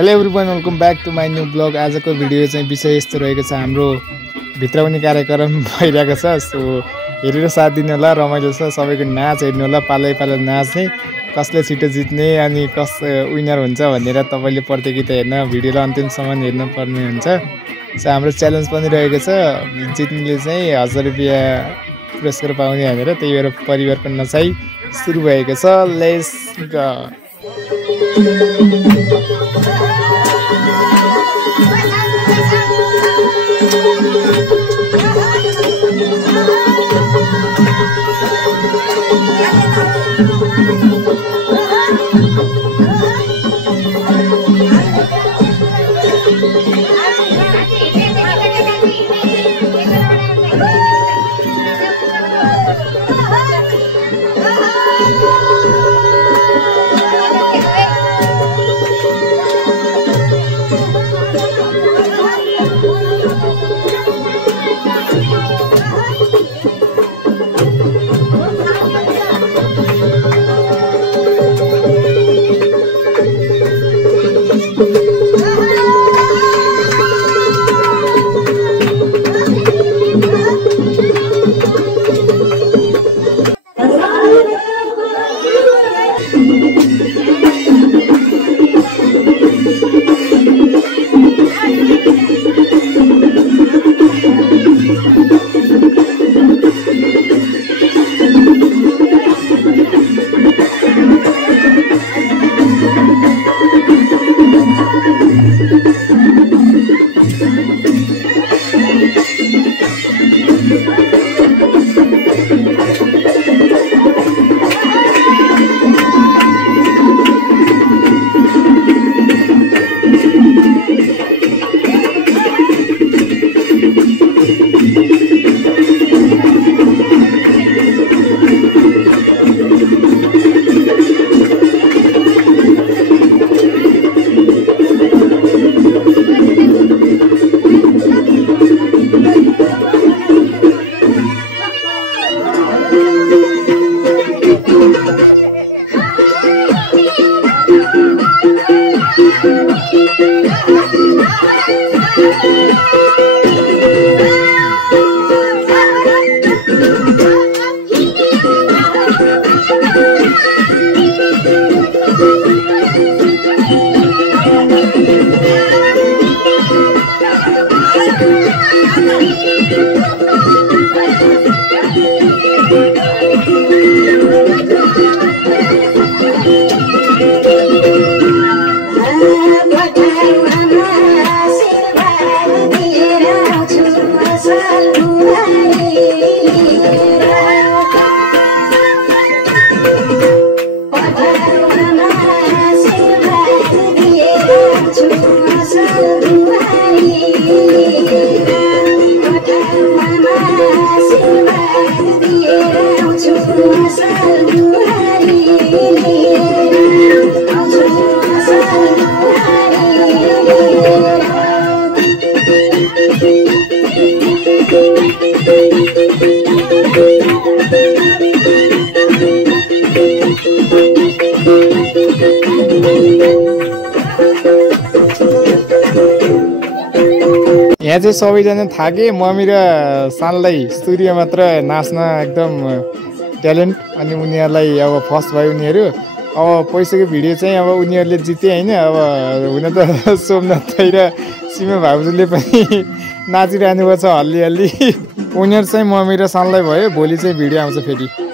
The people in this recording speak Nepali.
Hello everyone, welcome back to my new blog. आजको भिडियो चाहिँ विषय यस्तो रहेको छ, हाम्रो भित्र पनि कार्यक्रम भइरहेको छ। सो हेरेर साथ दिनु होला, रमाइलो छ। सबैको नाच हेर्नु होला, पालै पालो नाच्ने, कसले छिटो जित्ने अनि कस विनर हुन्छ भनेर तपाईँले प्रतियोगिता हेर्न भिडियोलाई अन्तिमसम्म हेर्नुपर्ने हुन्छ। सो हाम्रो च्यालेन्ज पनि रहेको छ, जित्नेले चाहिँ 1000 रुपियाँ पुरस्कार पाउने भनेर। त्यही भएर परिवारको नचाइ सुरु भएको छ। Let's go. यहाँ चाहिँ सबैजना थाके। मम्मी र सानलाई सूर्य मात्र नाच्न एकदम ट्यालेन्ट। अनि उनीहरूलाई अब फर्स्ट भयो उनीहरू। अब पैसाको भिडियो चाहिँ अब उनीहरूले जिते होइन। अब हुन त सोमनाथ दाइ र सीमा भाउजूले पनि नाचिरहनु भएको छ हल्ली हल्ली। उनीहरू चाहिँ मम्मी र सानलाई भयो। भोलि चाहिँ भिडियो आउँछ फेरि।